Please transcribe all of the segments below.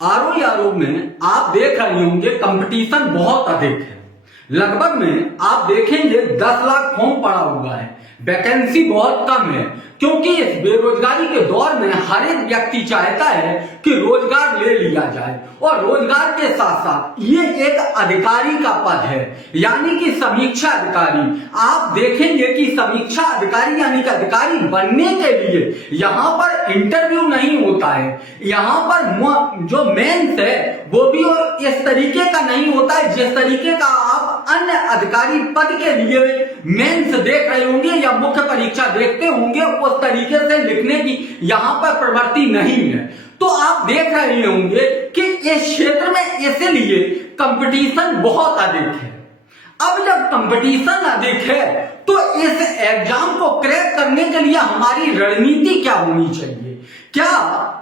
RO में आप देख रहे होंगे कंपटीशन बहुत अधिक है। लगभग में आप देखेंगे 10 लाख फॉर्म पड़ा हुआ है, वैकेंसी बहुत कम है, क्योंकि इस बेरोजगारी के दौर में हर एक व्यक्ति चाहता है कि रोजगार ले लिया जाए और रोजगार के साथ साथ ये एक अधिकारी का पद है, यानी कि समीक्षा अधिकारी। आप देखेंगे कि समीक्षा अधिकारी यानी कि अधिकारी बनने के लिए यहाँ पर इंटरव्यू नहीं होता है, यहाँ पर जो मेंस है वो भी और इस तरीके का नहीं होता है जिस तरीके का आप अन्य अधिकारी पद के लिए मेंस देख रहे होंगे या मुख्य परीक्षा देखते होंगे। उस तरीके से लिखने की यहाँ पर प्रवृत्ति नहीं है। तो आप देख रहे होंगे कि इस क्षेत्र में इसलिए कंपटीशन बहुत अधिक है। अब जब कंपटीशन अधिक है तो इस एग्जाम को क्रैक करने के लिए हमारी रणनीति क्या होनी चाहिए? क्या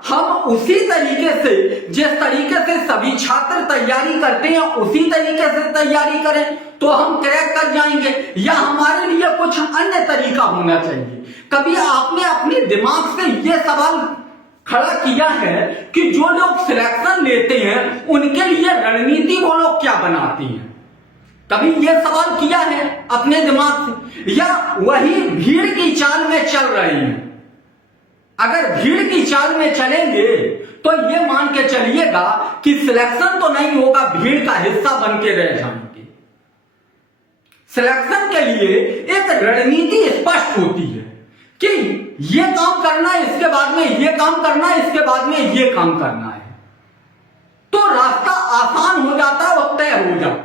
हम उसी तरीके से जिस तरीके से सभी छात्र तैयारी करते हैं उसी तरीके से तैयारी करें तो हम क्रैक कर जाएंगे, या हमारे लिए कुछ अन्य तरीका होना चाहिए? कभी आपने अपने दिमाग से यह सवाल खड़ा किया है कि जो लोग सिलेक्शन लेते हैं उनके लिए रणनीति वो लोग क्या बनाती हैं? कभी यह सवाल किया है अपने दिमाग से, या वही भीड़ की चाल में चल रही हैं? अगर भीड़ की चाल में चलेंगे तो ये मान के चलिएगा कि सिलेक्शन तो नहीं होगा, भीड़ का हिस्सा बन के रह जाएंगे। सिलेक्शन के लिए एक रणनीति स्पष्ट होती है कि ये काम करना है, इसके बाद में ये काम करना है, इसके बाद में ये काम करना है, तो रास्ता आसान हो जाता है और तय हो जाता।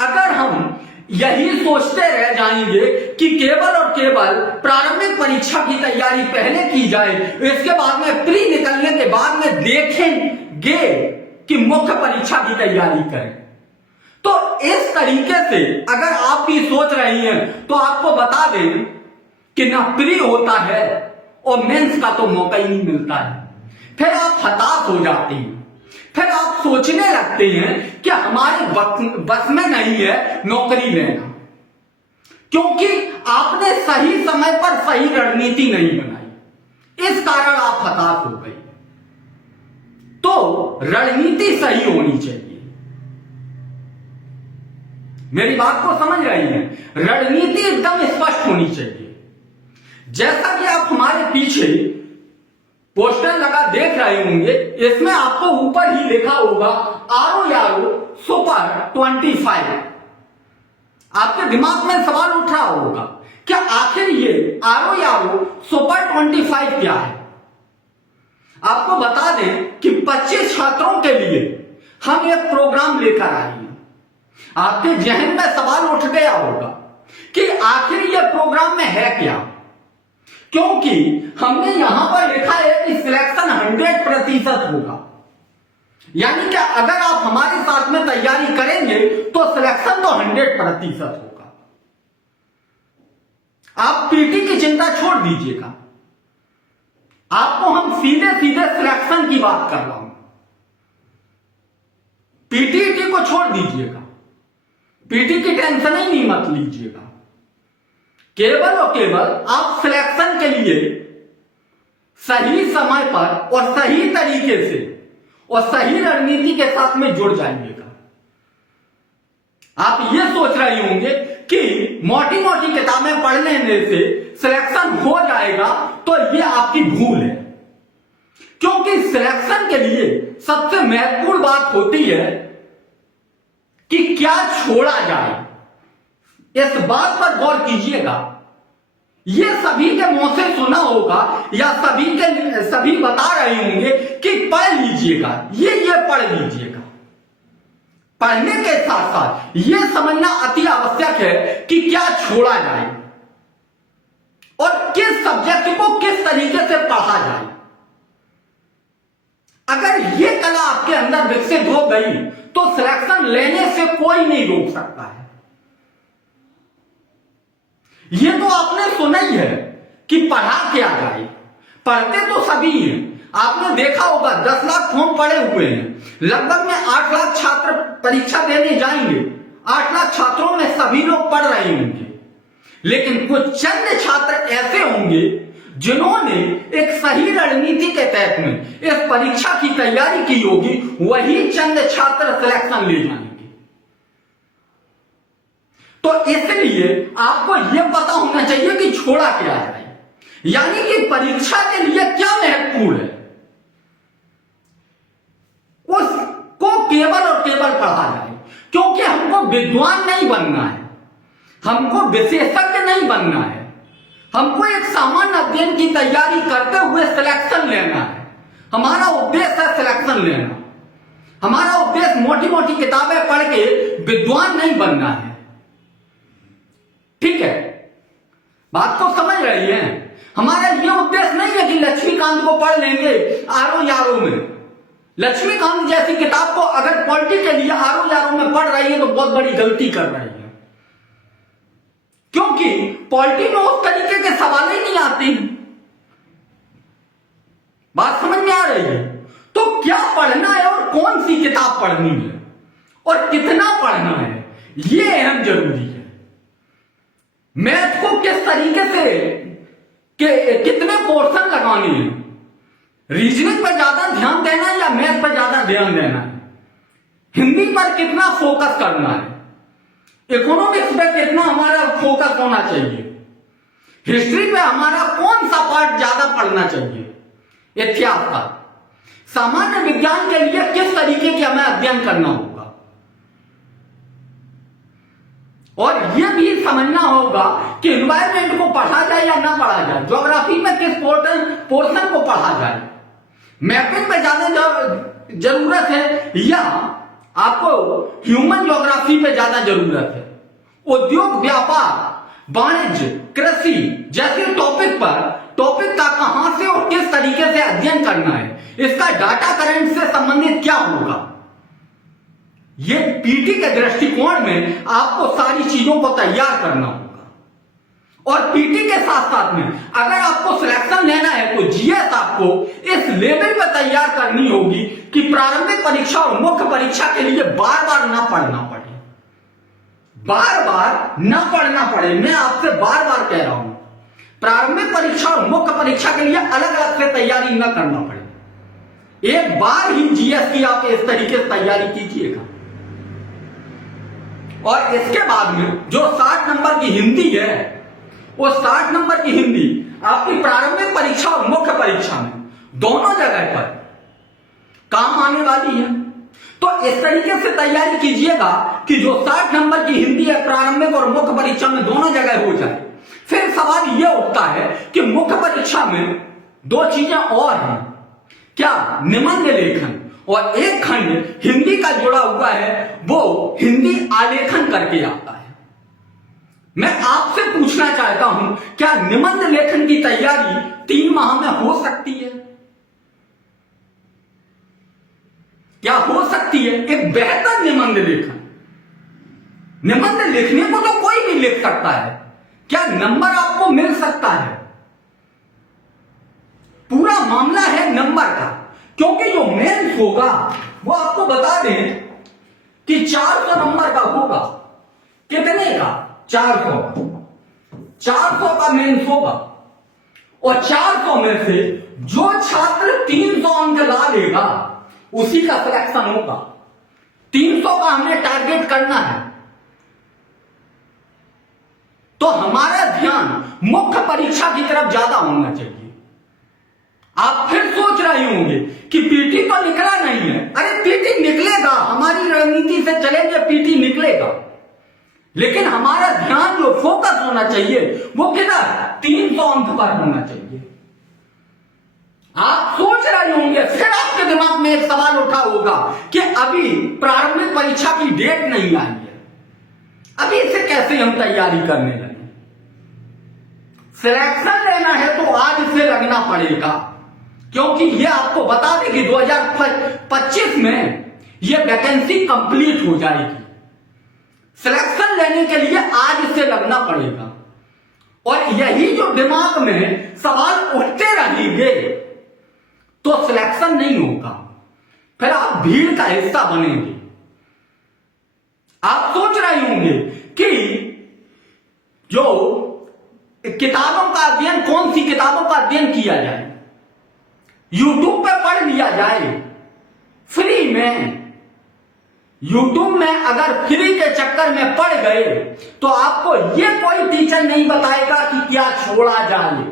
अगर हम यही सोचते रह जाएंगे कि केवल और केवल प्रारंभिक परीक्षा की तैयारी पहले की जाए, इसके बाद में प्री निकलने के बाद में देखेंगे कि मुख्य परीक्षा की तैयारी करें, तो इस तरीके से अगर आप भी सोच रही हैं तो आपको बता दें कि ना प्री होता है और मेंस का तो मौका ही नहीं मिलता है। फिर आप हताश हो जाती हैं, फिर आप सोचने लगते हैं कि हमारे बस में नहीं है नौकरी लेना, क्योंकि आपने सही समय पर सही रणनीति नहीं बनाई, इस कारण आप हताश हो गई। तो रणनीति सही होनी चाहिए। मेरी बात को समझ रही हैं? रणनीति एकदम स्पष्ट होनी चाहिए। जैसा कि आप हमारे पीछे पोस्टर लगा देख रहे होंगे, इसमें आपको ऊपर ही लिखा होगा आरओ सुपर 25। आपके दिमाग में सवाल उठ रहा होगा क्या आखिर ये आरओ सुपर 25 क्या है? आपको बता दें कि 25 छात्रों के लिए हम एक प्रोग्राम लेकर आए हैं। आपके जहन में सवाल उठ गया होगा कि आखिर यह प्रोग्राम में है क्या, क्योंकि हमने यहां पर लिखा है कि सिलेक्शन 100% होगा, यानी कि अगर आप हमारे साथ में तैयारी करेंगे तो सिलेक्शन तो 100% होगा। आप पीटी की चिंता छोड़ दीजिएगा, आपको हम सीधे सीधे सिलेक्शन की बात कर रहा हूं। पीटीईटी को छोड़ दीजिएगा, पीटी की टेंशन ही नहीं मत लीजिएगा। केवल और केवल आप सिलेक्शन के लिए सही समय पर और सही तरीके से और सही रणनीति के साथ में जुड़ जाइएगा। आप ये सोच रहे होंगे कि मोटी मोटी किताबें पढ़ लेने से सिलेक्शन हो जाएगा, तो ये आपकी भूल है, क्योंकि सिलेक्शन के लिए सबसे महत्वपूर्ण बात होती है कि क्या छोड़ा जाए। इस बात पर गौर कीजिएगा। ये सभी के मुंह से सुना होगा या सभी बता रहे होंगे कि पढ़ लीजिएगा, ये पढ़ लीजिएगा। पढ़ने के साथ साथ ये समझना अति आवश्यक है कि क्या छोड़ा जाए और किस सब्जेक्ट को किस तरीके से पढ़ा जाए। अगर ये कला आपके अंदर विकसित हो गई तो सिलेक्शन लेने से कोई नहीं रोक सकता है। ये तो आपने सुना ही है कि पढ़ा क्या जाए, पढ़ते तो सभी हैं। आपने देखा होगा 10 लाख फॉर्म पड़े हुए हैं, लगभग में 8 लाख छात्र परीक्षा देने जाएंगे। 8 लाख छात्रों में सभी लोग पढ़ रहे होंगे, लेकिन कुछ चंद छात्र ऐसे होंगे जिन्होंने एक सही रणनीति के तहत में इस परीक्षा की तैयारी की होगी, वही चंद छात्र सिलेक्शन ले जाएंगे। तो इसलिए आपको यह पता होना चाहिए कि छोड़ा क्या है, यानी कि परीक्षा के लिए क्या महत्वपूर्ण है, उसको केवल और केवल पढ़ा जाए। क्योंकि हमको विद्वान नहीं बनना है, हमको विशेषज्ञ नहीं बनना है, हमको एक सामान्य अध्ययन की तैयारी करते हुए सिलेक्शन लेना है। हमारा उद्देश्य है सिलेक्शन लेना, हमारा उद्देश्य मोटी मोटी किताबें पढ़ के विद्वान नहीं बनना है। ठीक है, बात को समझ रही है? हमारा यह उद्देश्य नहीं है कि लक्ष्मीकांत को पढ़ लेंगे आरो यारो में। लक्ष्मीकांत जैसी किताब को अगर पॉलिटी के लिए आरो यारो में पढ़ रही है तो बहुत बड़ी गलती कर रही है, क्योंकि पॉलिटी में उस तरीके के सवाल ही नहीं आते। बात समझ में आ रही है? तो क्या पढ़ना है और कौन सी किताब पढ़नी है और कितना पढ़ना है, यह अहम जरूरी है। मैथ को किस तरीके से कितने पोर्शन लगाने हैं, रीजनिंग पर ज्यादा ध्यान देना है या मैथ पर ज्यादा ध्यान देना है, हिंदी पर कितना फोकस करना है, इकोनॉमिक्स पे कितना हमारा फोकस होना चाहिए, हिस्ट्री पे हमारा कौन सा पार्ट ज्यादा पढ़ना चाहिए, इतिहास का, सामान्य विज्ञान के लिए किस तरीके की हमें अध्ययन करना होगा। और यह भी समझना होगा कि एनवायरमेंट को पढ़ा जाए या ना पढ़ा जाए, ज्योग्राफी में किस पोर्शन को पढ़ा जाए, मैपिंग पे ज्यादा जरूरत है या आपको ह्यूमन ज्योग्राफी पे ज्यादा जरूरत है, उद्योग, व्यापार, वाणिज्य, कृषि जैसे टॉपिक का कहां से और किस तरीके से अध्ययन करना है, इसका डाटा करंट से संबंधित क्या होगा। ये पीटी के दृष्टिकोण में आपको सारी चीजों को तैयार करना होगा। और पीटी के साथ साथ में अगर आपको सिलेक्शन लेना है तो जीएस आपको इस लेवल पर तैयार करनी होगी कि प्रारंभिक परीक्षा और मुख्य परीक्षा के लिए बार बार ना पढ़ना पड़े, बार बार ना पढ़ना पड़े। मैं आपसे बार बार कह रहा हूं, प्रारंभिक परीक्षा और मुख्य परीक्षा के लिए अलग अलग से तैयारी ना करना पड़े, एक बार ही जीएस की आप इस तरीके से तैयारी कीजिएगा। और इसके बाद में जो 60 नंबर की हिंदी है, वो 60 नंबर की हिंदी आपकी प्रारंभिक परीक्षा और मुख्य परीक्षा में दोनों जगह पर काम आने वाली है। तो इस तरीके से तैयारी कीजिएगा कि जो 60 नंबर की हिंदी है प्रारंभिक और मुख्य परीक्षा में दोनों जगह हो जाए। फिर सवाल यह उठता है कि मुख्य परीक्षा में दो चीजें और हैं, क्या, निबंध लेखन और एक खंड हिंदी का जुड़ा हुआ है, वो हिंदी आलेखन करके आता है। मैं आपसे पूछना चाहता हूं, क्या निबंध लेखन की तैयारी 3 माह में हो सकती है? क्या हो सकती है एक बेहतर निबंध लेखन? निबंध लिखने को तो कोई भी लिख सकता है, क्या नंबर आपको मिल सकता है? पूरा मामला है नंबर का, क्योंकि जो मेंस होगा वो आपको बता दें कि 400 नंबर का होगा। कितने का? 400 का मेंस होगा। और 400 में से जो छात्र 300 अंक ला लेगा उसी का सिलेक्शन होगा। 300 का हमें टारगेट करना है। तो हमारा ध्यान मुख्य परीक्षा की तरफ ज्यादा होना चाहिए। आप फिर सोच रहे होंगे कि पीटी तो निकला नहीं है। अरे पीटी निकलेगा, हमारी रणनीति से चलेंगे, पीटी निकलेगा, लेकिन हमारा ध्यान जो फोकस होना चाहिए वो किधर? 300 अंक पर होना चाहिए। आप सोच रहे होंगे, फिर आपके दिमाग में एक सवाल उठा होगा कि अभी प्रारंभिक परीक्षा की डेट नहीं आई है, अभी इसे कैसे हम तैयारी करने लगे? सिलेक्शन लेना है तो आज से लगना पड़ेगा, क्योंकि यह आपको बता दें कि 2025 में यह वैकेंसी कंप्लीट हो जाएगी। सिलेक्शन लेने के लिए आज से लगना पड़ेगा। और यही जो दिमाग में सवाल उठते रहेंगे तो सिलेक्शन नहीं होगा, फिर आप भीड़ का हिस्सा बनेंगे। आप सोच रहे होंगे कि जो किताबों का अध्ययन, कौन सी किताबों का अध्ययन किया जाए? यूट्यूब पे पढ़ लिया जाए फ्री में। यूट्यूब में अगर फ्री के चक्कर में पड़ गए तो आपको ये कोई टीचर नहीं बताएगा कि क्या छोड़ा जाए।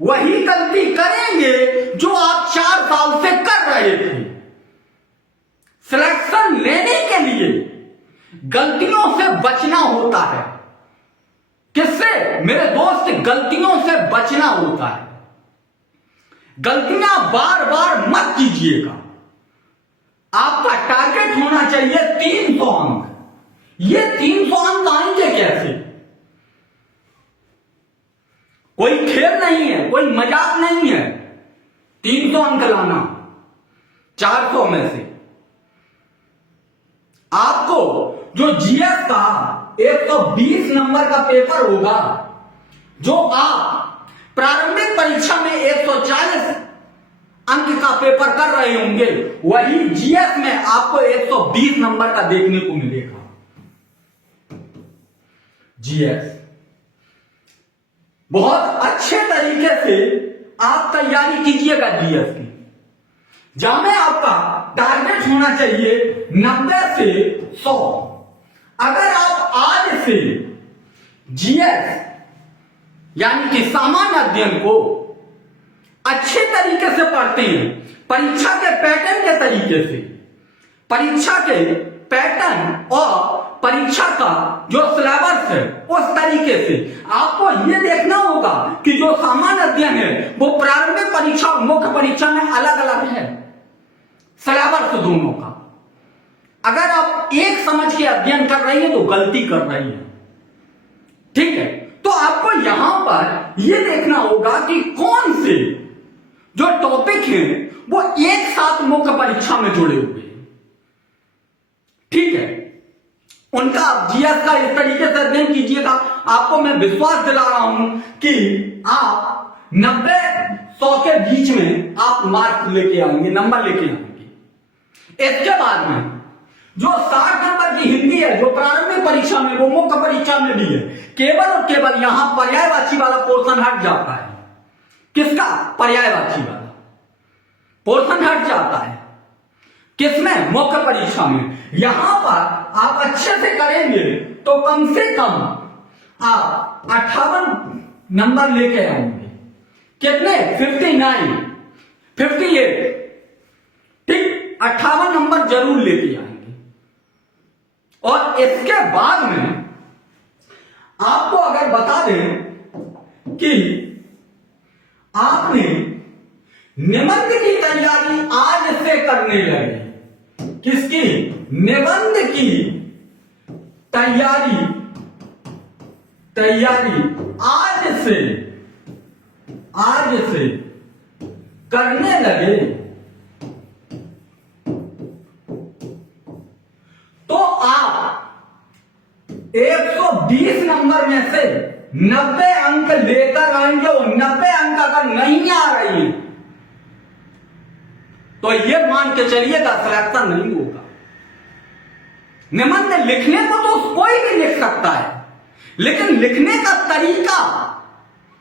वही गलती करेंगे जो आप 4 साल से कर रहे थे। सिलेक्शन लेने के लिए गलतियों से बचना होता है। किससे? मेरे दोस्त, गलतियों से बचना होता है। गलतियां बार बार मत कीजिएगा। आपका टारगेट होना चाहिए 300 अंक। ये 300 अंक आएंगे कैसे? कोई खेल नहीं है, कोई मजाक नहीं है। 300 अंक लाना 400 में से। आपको जो जीएस का 120 नंबर का पेपर होगा, जो आप प्रारंभिक परीक्षा में 140 अंक का पेपर कर रहे होंगे, वही जीएस में आपको 120 नंबर का देखने को मिलेगा। जीएस बहुत अच्छे तरीके से आप तैयारी कीजिएगा जीएस की। जहां में आपका टारगेट होना चाहिए 90 से 100। अगर आप आज से जीएस यानी कि सामान्य अध्ययन को अच्छे तरीके से पढ़ते हैं, परीक्षा के पैटर्न के तरीके से, परीक्षा के पैटर्न और परीक्षा का जो सिलेबस है उस तरीके से, आपको यह देखना होगा कि जो सामान्य अध्ययन है वो प्रारंभिक परीक्षा और मुख्य परीक्षा में अलग अलग है सिलेबस दोनों का। अगर आप एक समझ के अध्ययन कर रही है तो गलती कर रही है। ठीक है, तो आपको यहां पर यह देखना होगा कि कौन से जो टॉपिक हैं वो एक साथ मुख्य परीक्षा में जुड़े हुए हैं। ठीक है, उनका आप जीएस का इस तरीके से अध्ययन कीजिएगा। आपको मैं विश्वास दिला रहा हूं कि आप 90-100 के बीच में आप मार्क्स लेके आएंगे, नंबर लेके आएंगे। इसके बाद में जो 60 नंबर की हिंदी है, जो प्रारंभिक परीक्षा में, वो मुख्य परीक्षा में भी है, केवल और केवल यहां पर्यायवाची वाला पोर्शन हट जाता है। किसका? पर्यायवाची वाला पोर्शन हट जाता है। किसमें? मुख्य परीक्षा में। यहां पर आप अच्छे से करेंगे तो कम से कम आप 58 नंबर लेके आएंगे। कितने? 59, 58। ठीक, 58 नंबर जरूर लेके आएंगे। और इसके बाद में आपको अगर बता दें कि आपने निबंध की तैयारी आज से करने लगे। किसकी? निबंध की तैयारी आज से करने लगे तो आप 120 नंबर में से 90 अंक लेकर आएंगे। और 90 अंक अगर नहीं आ रही तो यह मान के चलिएगा सिलेक्शन नहीं होगा। निबंध लिखने को तो कोई भी लिख सकता है, लेकिन लिखने का तरीका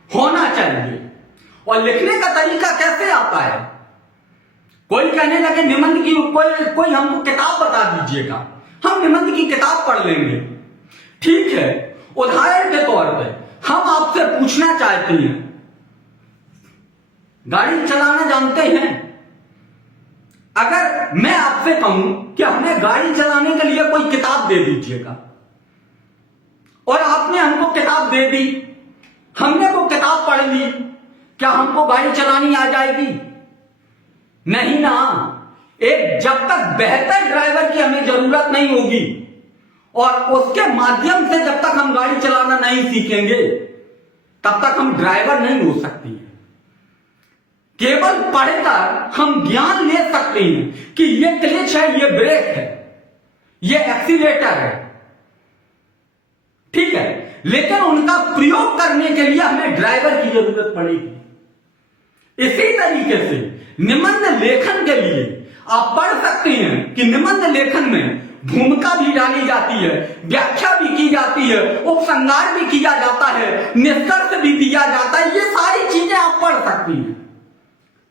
होना चाहिए। और लिखने का तरीका कैसे आता है? कोई कहने लगे निबंध की कोई हमको किताब बता दीजिएगा, हम निबंध की किताब पढ़ लेंगे। ठीक है, उदाहरण के तौर पे हम आपसे पूछना चाहते हैं, गाड़ी चलाना जानते हैं? अगर मैं आपसे कहूं कि हमें गाड़ी चलाने के लिए कोई किताब दे दीजिएगा, और आपने हमको किताब दे दी, हमने वो किताब पढ़ ली, क्या हमको गाड़ी चलानी आ जाएगी? नहीं ना। जब तक बेहतर ड्राइवर की हमें जरूरत नहीं होगी और उसके माध्यम से जब तक हम गाड़ी चलाना नहीं सीखेंगे, तब तक हम ड्राइवर नहीं हो सकते हैं। केवल पढ़कर हम ज्ञान ले सकते हैं कि ये क्लच है, ये ब्रेक है, ये एक्सीलेटर है। ठीक है, लेकिन उनका प्रयोग करने के लिए हमें ड्राइवर की जरूरत पड़ेगी। इसी तरीके से निबंध लेखन के लिए आप पढ़ सकते हैं कि निबंध लेखन में भूमिका भी डाली जाती है, व्याख्या भी की जाती है, उपसंहार भी किया जाता है, निष्कर्ष भी दिया जाता है। ये सारी चीजें आप पढ़ सकती हैं,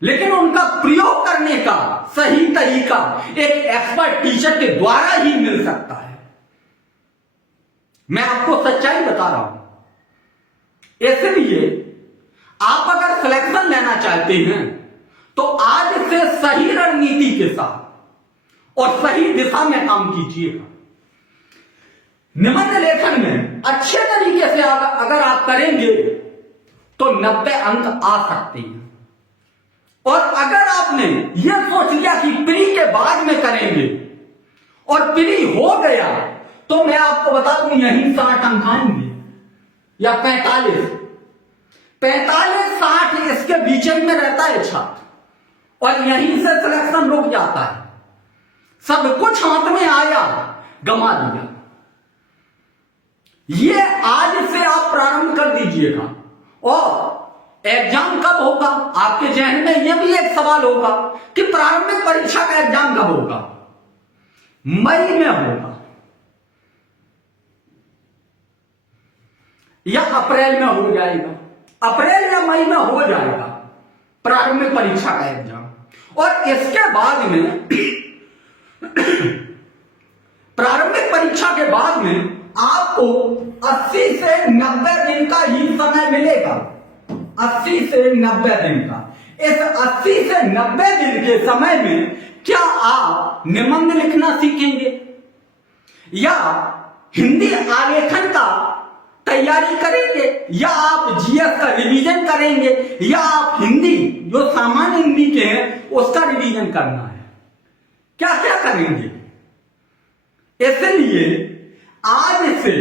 लेकिन उनका प्रयोग करने का सही तरीका एक एक्सपर्ट टीचर के द्वारा ही मिल सकता है। मैं आपको सच्चाई बता रहा हूं। इसलिए आप अगर सिलेक्शन लेना चाहते हैं तो आज से सही रणनीति के साथ और सही दिशा में काम कीजिएगा। निबंध लेखन में अच्छे तरीके से अगर आप करेंगे तो 90 अंक आ सकते हैं। और अगर आपने यह सोच लिया कि प्री के बाद में करेंगे और प्री हो गया तो मैं आपको बता दूं यही 60 अंक आएंगे या 45, 60 इसके बीच में रहता है छात्र, और यहीं से सिलेक्शन रुक जाता है। सब कुछ हाथ में आया, गमा दिया। ये आज से आप प्रारंभ कर दीजिएगा। और एग्जाम कब होगा, आपके जहन में यह भी एक सवाल होगा कि प्रारंभिक परीक्षा का एग्जाम कब होगा। मई में होगा या अप्रैल में हो जाएगा, अप्रैल या मई में हो जाएगा प्रारंभिक परीक्षा का एग्जाम। और इसके बाद में प्रारंभिक परीक्षा के बाद में आपको 80 से 90 दिन का ही समय मिलेगा। 80 से 90 दिन का। इस 80 से 90 दिन के समय में क्या आप निबंध लिखना सीखेंगे या हिंदी आलेखन का तैयारी करेंगे या आप जीएस का रिवीजन करेंगे या आप हिंदी जो सामान्य हिंदी के हैं उसका रिवीजन करना है, क्या क्या करेंगे। इसलिए आज से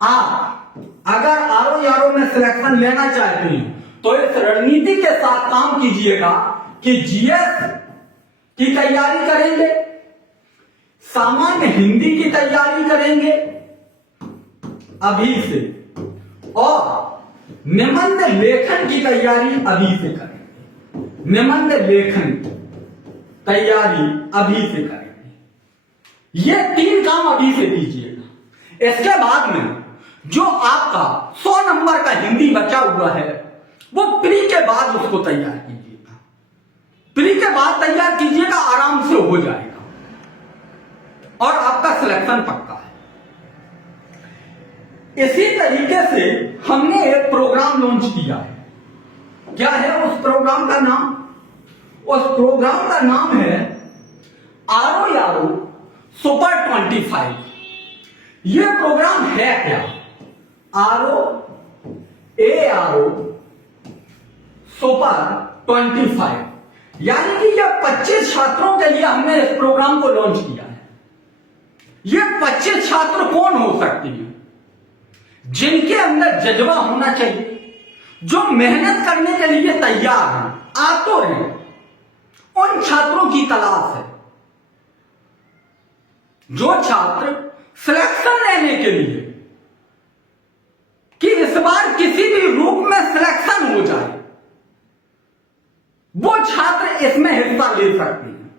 आप अगर आरओ में सिलेक्शन लेना चाहते हैं तो इस रणनीति के साथ काम कीजिएगा कि जीएस की तैयारी करेंगे, सामान्य हिंदी की तैयारी करेंगे अभी से, और निबंध लेखन की तैयारी अभी से करेंगे। निबंध लेखन की तैयारी अभी से करेंगे। ये 3 काम अभी से कीजिएगा। इसके बाद में जो आपका 100 नंबर का हिंदी बचा हुआ है वो प्री के बाद उसको तैयार कीजिएगा। प्री के बाद तैयार कीजिएगा, आराम से हो जाएगा और आपका सिलेक्शन पक्का है। इसी तरीके से हमने एक प्रोग्राम लॉन्च किया है। क्या है उस प्रोग्राम का नाम? उस प्रोग्राम का नाम है आरओ सुपर 25। यह प्रोग्राम है क्या? आरओ सुपर 25, यानी कि यह 25 छात्रों के लिए हमने इस प्रोग्राम को लॉन्च किया है। यह 25 छात्र कौन हो सकते हैं? जिनके अंदर जज्बा होना चाहिए, जो मेहनत करने के लिए तैयार हैं, आतुर हैं, उन छात्रों की तलाश है। जो छात्र सिलेक्शन लेने के लिए कि इस बार किसी भी रूप में सिलेक्शन हो जाए, वो छात्र इसमें हिस्सा ले सकते हैं।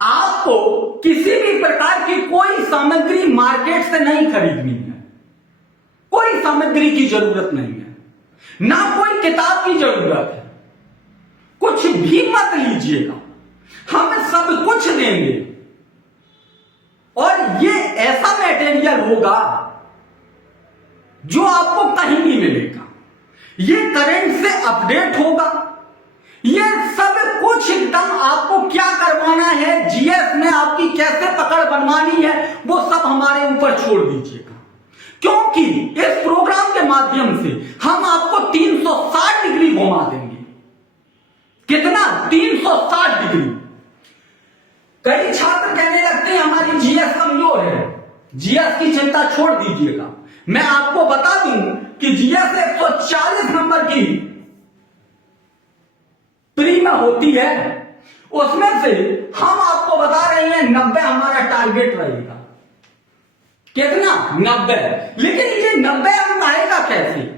आपको किसी भी प्रकार की कोई सामग्री मार्केट से नहीं खरीदनी है, कोई सामग्री की जरूरत नहीं है, ना कोई किताब की जरूरत है। कुछ भी मत लीजिएगा, हम सब कुछ देंगे और ये ऐसा मटेरियल होगा जो आपको कहीं नहीं मिलेगा। ये करंट से अपडेट होगा। ये सब कुछ एकदम आपको क्या करवाना है, जीएस में आपकी कैसे पकड़ बनवानी है, वो सब हमारे ऊपर छोड़ दीजिएगा। क्योंकि इस प्रोग्राम के माध्यम से हम आपको 360 डिग्री घुमा देंगे। कितना? 360 डिग्री। कई छात्र कहने लगते हैं हमारी जीएस कमजोर है। जीएस की चिंता छोड़ दीजिएगा। मैं आपको बता दूं कि जीएस 140 नंबर की प्री में होती है, उसमें से हम आपको बता रहे हैं 90 हमारा टारगेट रहेगा। कितना? 90। लेकिन ये 90 अंक आएगा कैसे?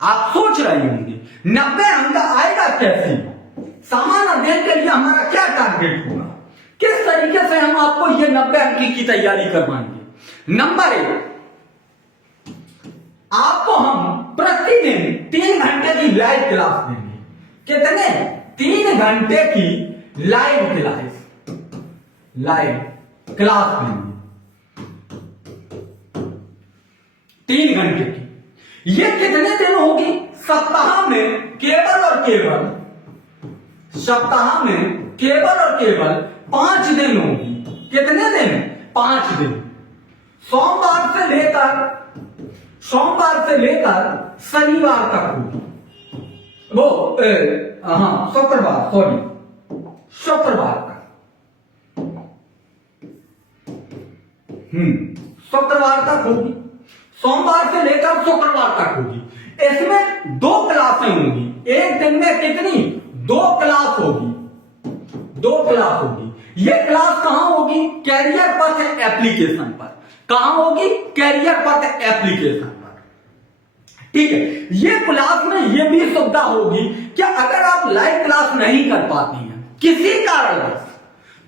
आप सोच रहे होंगे 90 अंक आएगा कैसे? सामान्य अध्ययन के लिए हमारा क्या टारगेट होगा? किस तरीके से हम आपको ये 90 अंक की तैयारी करवाएंगे। नंबर 1, आपको हम प्रतिदिन 3 घंटे की लाइव क्लास देंगे। कितने? 3 घंटे की लाइव क्लास देंगे, 3 घंटे की। ये कितने दिन होगी? सप्ताह में केवल और केवल 5 दिन होगी। कितने दिन? 5 दिन। सोमवार से लेकर शनिवार तक होगी। शुक्रवार तक। शुक्रवार तक होगी। सोमवार से लेकर शुक्रवार तक होगी। इसमें 2 क्लासें होंगी। एक दिन में कितनी? 2 क्लास होगी। ये क्लास कहां होगी? कैरियर पथ एप्लीकेशन पर। कहां होगी? कैरियर पथ एप्लीकेशन पर। ठीक है। ये क्लास में ये भी सुविधा होगी कि अगर आप लाइव क्लास नहीं कर पाती हैं किसी कारणवश,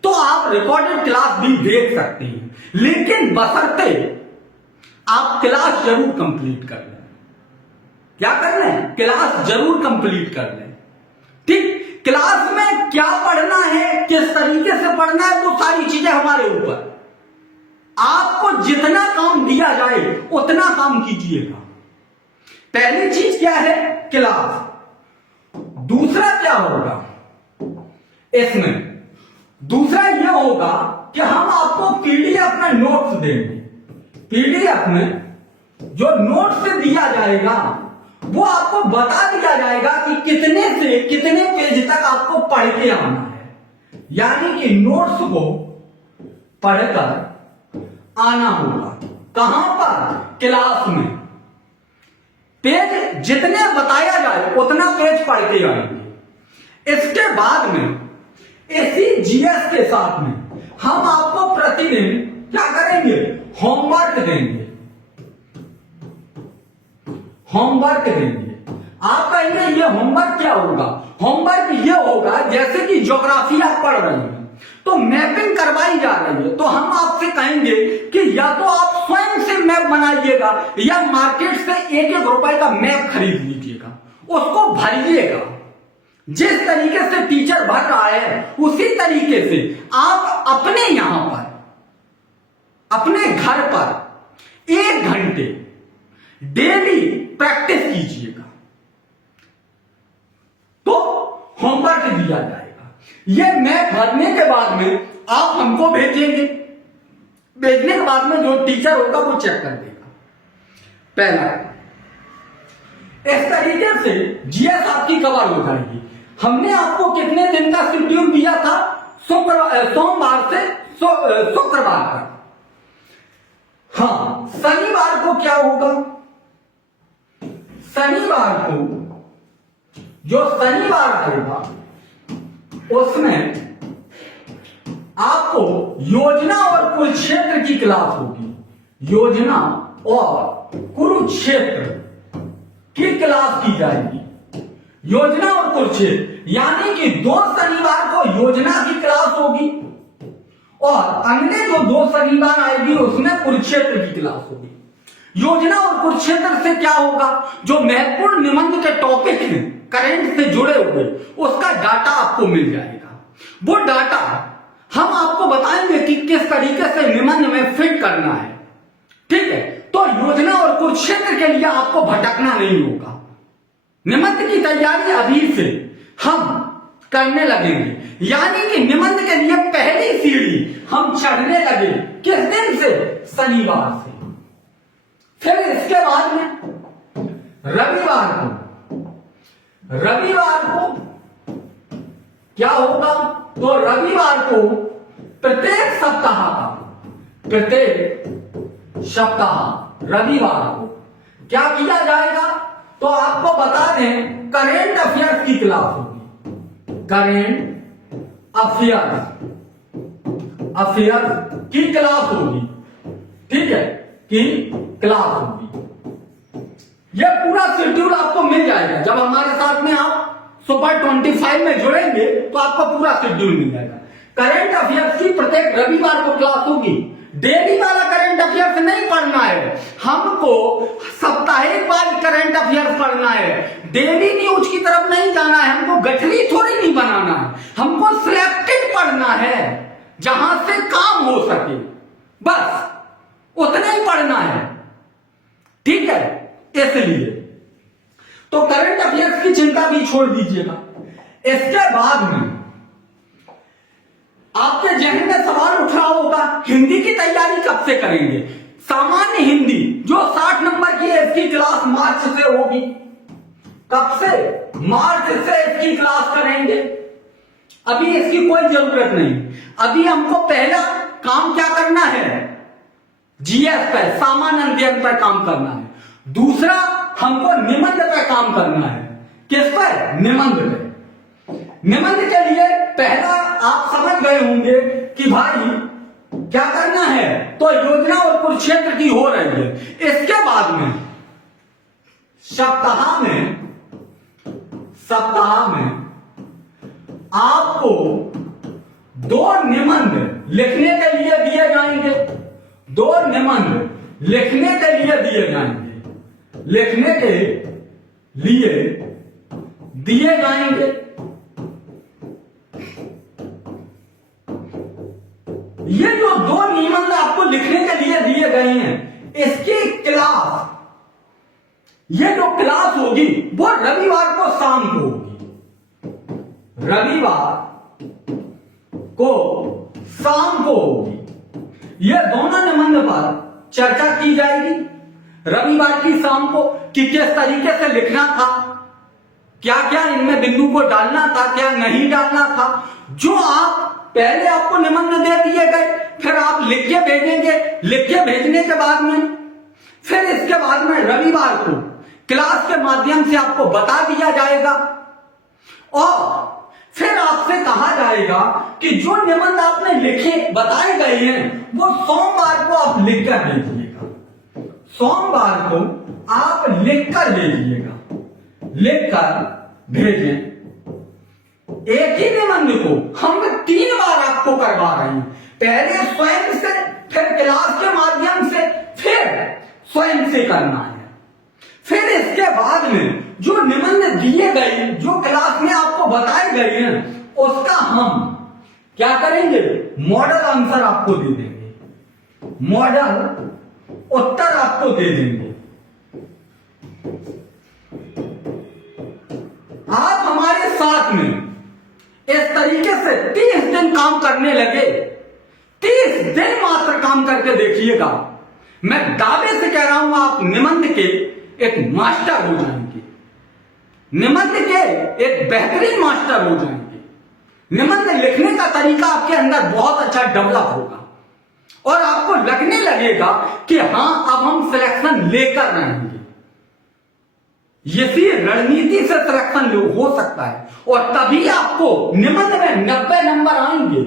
तो आप रिकॉर्डेड क्लास भी देख सकती हैं, लेकिन बशर्ते आप क्लास जरूर कंप्लीट कर लें। क्या कर लें? क्लास जरूर कंप्लीट कर लें। ठीक। क्लास में क्या पढ़ना है, किस तरीके से पढ़ना है, वो सारी चीजें हमारे ऊपर। आपको जितना काम दिया जाए उतना काम कीजिएगा। पहली चीज क्या है? क्लास। दूसरा क्या होगा इसमें? दूसरा यह होगा कि हम आपको पीडीएफ में नोट्स देंगे। पीडीएफ में जो नोट्स दिया जाएगा वो आपको बता दिया जाएगा कि कितने से कितने पेज तक आपको पढ़ के आना है। यानी कि नोट्स को पढ़कर आना होगा। कहां पर? क्लास में। पेज जितने बताया जाए उतना पेज पढ़ के आएंगे। इसके बाद में इसी जीएस के साथ में हम आपको प्रतिदिन क्या करेंगे? होमवर्क देंगे। आप कहेंगे ये होमवर्क क्या होगा? होमवर्क ये होगा जैसे कि ज्योग्राफी आप पढ़ रहे हैं तो मैपिंग करवाई जा रही है, तो हम आपसे कहेंगे कि या तो आप स्वयं से मैप बनाइएगा या मार्केट से 1-1 रुपए का मैप खरीद लीजिएगा, उसको भरिएगा। जिस तरीके से टीचर भर रहा है उसी तरीके से आप अपने यहां पर, अपने घर पर 1 घंटे डेली प्रैक्टिस कीजिएगा तो होमवर्क दिया जाएगा। ये मैप भरने के बाद में आप हमको भेजेंगे। भेजने के बाद में जो टीचर होगा वो चेक कर देगा। पहला, इस तरीके से जीएस आपकी कवर हो जाएगी। हमने आपको कितने दिन का शेड्यूल दिया था? सोमवार से शुक्रवार तक। हाँ, शनिवार को क्या होगा? शनिवार को जो शनिवार होगा उसमें आपको योजना और कुरुक्षेत्र की क्लास होगी। योजना और कुरुक्षेत्र की क्लास की जाएगी। योजना और कुरुक्षेत्र यानी कि 2 शनिवार को योजना की क्लास होगी और अगले जो 2 शनिवार आएगी उसमें कुरुक्षेत्र की क्लास होगी। योजना और कुरुक्षेत्र से क्या होगा? जो महत्वपूर्ण निबंध के टॉपिक हैं करंट से जुड़े हुए, उसका डाटा आपको मिल जाएगा। वो डाटा हम आपको बताएंगे कि किस तरीके से निबंध में फिट करना है। ठीक है। तो योजना और कुरुक्षेत्र के लिए आपको भटकना नहीं होगा। निबंध की तैयारी अभी से हम करने लगेंगे। यानी कि निबंध के लिए पहली सीढ़ी हम चढ़ने लगे। किस दिन से? शनिवार से। फिर इसके बाद में रविवार को क्या होगा? तो रविवार को प्रत्येक सप्ताह रविवार को क्या किया जाएगा? तो आपको बता दें करेंट अफेयर्स की क्लास होगी। करेंट अफेयर्स की क्लास होगी। ठीक है, की क्लास होगी। यह पूरा शेड्यूल आपको मिल जाएगा। जब हमारे साथ में आप सुपर 25 में जुड़ेंगे तो आपको पूरा शेड्यूल मिल जाएगा। करंट अफेयर्स की प्रत्येक रविवार को क्लास होगी। डेली वाला करंट अफेयर्स नहीं पढ़ना है, हमको साप्ताहिक वाला करंट अफेयर्स पढ़ना है। डेली न्यूज की तरफ नहीं जाना है, हमको गठरी थोड़ी नहीं बनाना है, हमको सिलेक्टेड पढ़ना है जहां से काम हो सके, बस उतना ही पढ़ना है, ठीक है। इसलिए तो करंट अफेयर्स की चिंता भी छोड़ दीजिएगा। इसके बाद में आपके जहन में सवाल उठ रहा होगा, हिंदी की तैयारी कब से करेंगे? सामान्य हिंदी जो 60 नंबर की है, इसकी क्लास मार्च से होगी। कब से? मार्च से इसकी क्लास करेंगे। अभी इसकी कोई जरूरत नहीं। अभी हमको पहला काम क्या करना है? जीएस पर, सामान्य अध्ययन पर काम करना है। दूसरा हमको निबंध पर काम करना है। किस पर? निबंध पे। निबंध के लिए पहला आप समझ गए होंगे कि भाई क्या करना है, तो योजना और कुरुक्षेत्र की हो रही है। इसके बाद में सप्ताह में आपको 2 निबंध लिखने के लिए दिए जाएंगे। 2 निबंध लिखने के लिए दिए जाएंगे, लिखने के लिए दिए जाएंगे। ये जो 2 निबंध आपको लिखने के लिए दिए गए हैं, इसकी क्लास, ये जो क्लास होगी वो रविवार को शाम को होगी। रविवार को शाम को होगी। ये दोनों निबंध पर चर्चा की जाएगी रविवार की शाम को कि किस तरीके से लिखना था, क्या क्या इनमें बिंदु को डालना था, क्या नहीं डालना था। जो आप पहले आपको निबंध दे दिए गए, फिर आप लिख के भेजेंगे। लिख के भेजने के बाद में फिर इसके बाद में रविवार को क्लास के माध्यम से आपको बता दिया जाएगा और फिर आपसे कहा जाएगा कि जो निबंध आपने लिखे बताए गए हैं वो सोमवार को आप लिख कर भेजिएगा। सोमवार को आप लिख कर भेजिएगा, लिख कर भेजें। एक ही निबंध को हम 3 बार आपको करवा रहे हैं, पहले स्वयं से, फिर क्लास के माध्यम से, फिर स्वयं से करना है। फिर इसके बाद में जो निबंध दिए गए, जो क्लास में आपको बताए गए हैं, उसका हम क्या करेंगे? मॉडल आंसर आपको दे देंगे, मॉडल उत्तर आपको दे देंगे। आप हमारे साथ में इस तरीके से 30 दिन काम करने लगे। 30 दिन मात्र काम करके देखिएगा, मैं दावे से कह रहा हूं आप निबंध के एक मास्टर हो जाएंगे, निबंध के एक बेहतरीन मास्टर हो जाएंगे। निबंध लिखने का तरीका आपके अंदर बहुत अच्छा डेवलप होगा और आपको लगने लगेगा कि हां अब हम सिलेक्शन लेकर रहेंगे। इसी रणनीति से सिलेक्शन हो सकता है और तभी आपको निबंध में 90 नंबर आएंगे।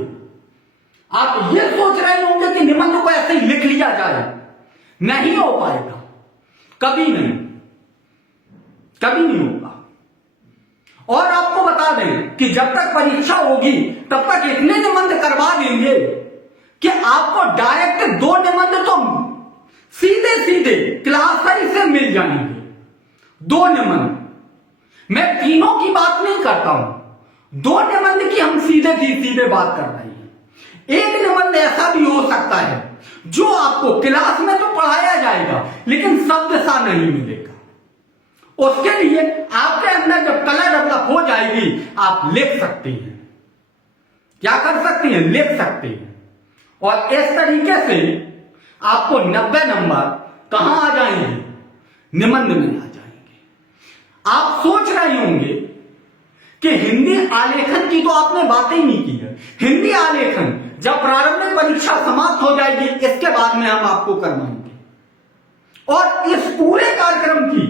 आप ये सोच रहे होंगे कि निबंध को ऐसे ही लिख लिया जाए, नहीं हो पाएगा, कभी नहीं, कभी नहीं होगा। और आपको बता दें कि जब तक परीक्षा होगी तब तक इतने निबंध करवा देंगे कि आपको डायरेक्ट 2 निबंध तो सीधे सीधे क्लास से मिल जाएंगे। 2 निबंध, मैं तीनों की बात नहीं करता हूं, 2 निबंध की हम सीधे बात कर रहे हैं। एक निबंध ऐसा भी हो सकता है जो आपको क्लास में तो पढ़ाया जाएगा लेकिन शब्द सा नहीं मिलेगा। उसके लिए आपके अंदर जब कला डेवलप हो जाएगी आप लिख सकते हैं। क्या कर सकते हैं? लिख सकते हैं। और इस तरीके से आपको 90 नंबर कहां आ जाएंगे? निबंध में आ जाएंगे। आप सोच रहे होंगे कि हिंदी आलेखन की तो आपने बातें ही नहीं की है। हिंदी आलेखन जब प्रारंभिक परीक्षा समाप्त हो जाएगी इसके बाद में हम आपको करवाएंगे। और इस पूरे कार्यक्रम की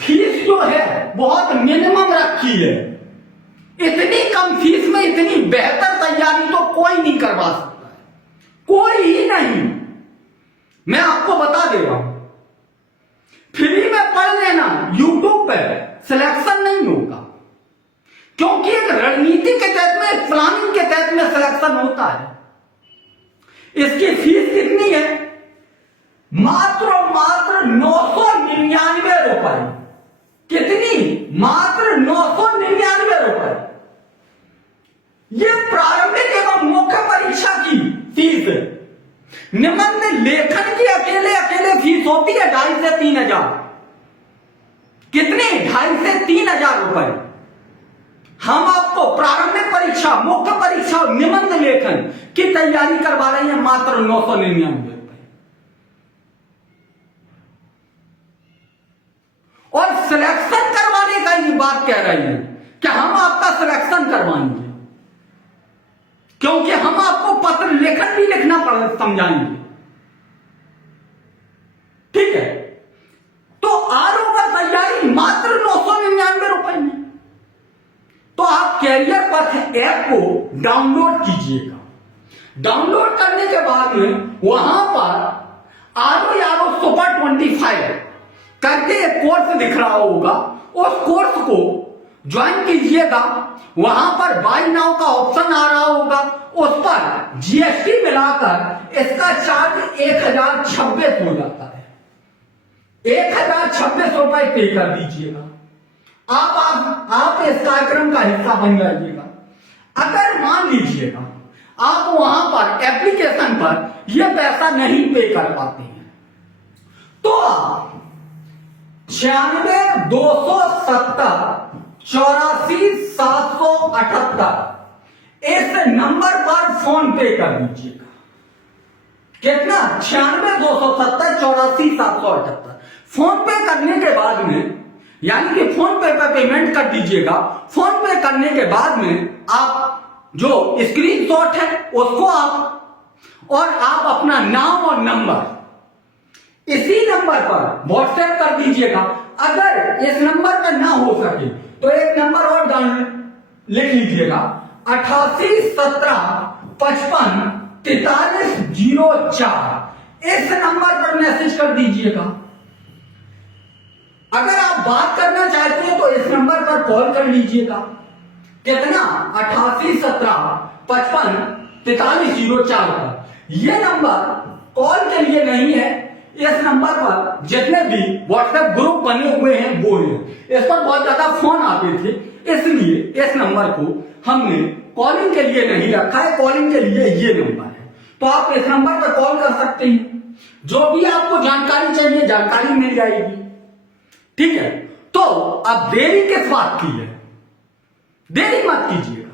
फीस जो है बहुत मिनिमम रखी है। इतनी कम फीस में इतनी बेहतर तैयारी तो कोई नहीं करवा सकता है, कोई ही नहीं। मैं आपको बता दे रहा हूं, फ्री में पढ़ लेना यूट्यूब पे सिलेक्शन नहीं होगा। क्योंकि एक रणनीति के तहत में, एक प्लानिंग के तहत में सिलेक्शन होता है। इसकी फीस कितनी है? मात्र 999 रुपए। कितनी? मात्र 999 रुपए। यह प्रारंभिक एवं मुख्य परीक्षा की फीस है। निबंध लेखन की अकेले फीस होती है 2,500 से 3,000। कितने? 2,500 से 3,000 रुपए। हम आपको प्रारंभिक परीक्षा, मुख्य परीक्षा और निबंध लेखन की तैयारी करवा रहे हैं मात्र 999 रुपए। और सिलेक्शन करवाने का ये बात कह रही है कि हम आपका सिलेक्शन करवाएंगे, क्योंकि हम आपको पत्र लेखन भी लिखना पड़ समझाएंगे। ठीक है, तो आरोग्य तैयारी मात्र 999 रुपए में। तो आप कैरियर पथ ऐप को डाउनलोड कीजिएगा। डाउनलोड करने के बाद में वहां पर आरो सुपर 25 करके एक कोर्स दिख रहा होगा, उस कोर्स को ज्वाइन कीजिएगा। वहां पर बाय नाउ का ऑप्शन आ रहा होगा, उस पर जीएसटी मिलाकर इसका चार्ज 1,026 हो जाता है। 1,026 रुपए पे कर दीजिएगा। आप इस कार्यक्रम का हिस्सा बन जाइएगा। अगर मान लीजिएगा आप वहां पर एप्लीकेशन पर यह पैसा नहीं पे कर पाते हैं, तो आप 96,270 84,778 इस नंबर पर फोन पे कर दीजिएगा। कितना? 96,270 84,778। फोन पे करने के बाद में, यानी कि फोन पे पर पेमेंट कर दीजिएगा। फोन पे करने के बाद में आप जो स्क्रीनशॉट है उसको आप अपना नाम और नंबर इसी नंबर पर व्हाट्सएप कर दीजिएगा। अगर इस नंबर पर ना हो सके तो एक नंबर और लिख लीजिएगा, 88 17 55 43 04। इस नंबर पर मैसेज कर दीजिएगा। अगर आप बात करना चाहते हैं तो इस नंबर पर कॉल कर लीजिएगा। कितना? 88 17 55 43 04 पर। यह नंबर कॉल के लिए नहीं है। इस नंबर पर जितने भी व्हाट्सएप ग्रुप बने हुए हैं वो है। इस पर बहुत ज्यादा फोन आते थे, इसलिए इस नंबर को हमने कॉलिंग के लिए नहीं रखा है। कॉलिंग के लिए ये नंबर है, तो आप इस नंबर पर कॉल कर सकते हैं। जो भी आपको जानकारी चाहिए, जानकारी मिल जाएगी। ठीक है, तो अब देरी किस बात की है? देरी मत कीजिएगा,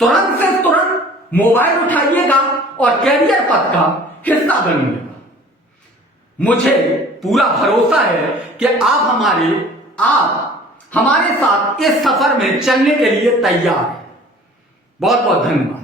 तुरंत से तुरंत मोबाइल उठाइएगा और कैरियर पथ का हिस्सा बनिएगा। मुझे पूरा भरोसा है कि आप हमारे साथ इस सफर में चलने के लिए तैयार हैं। बहुत बहुत धन्यवाद।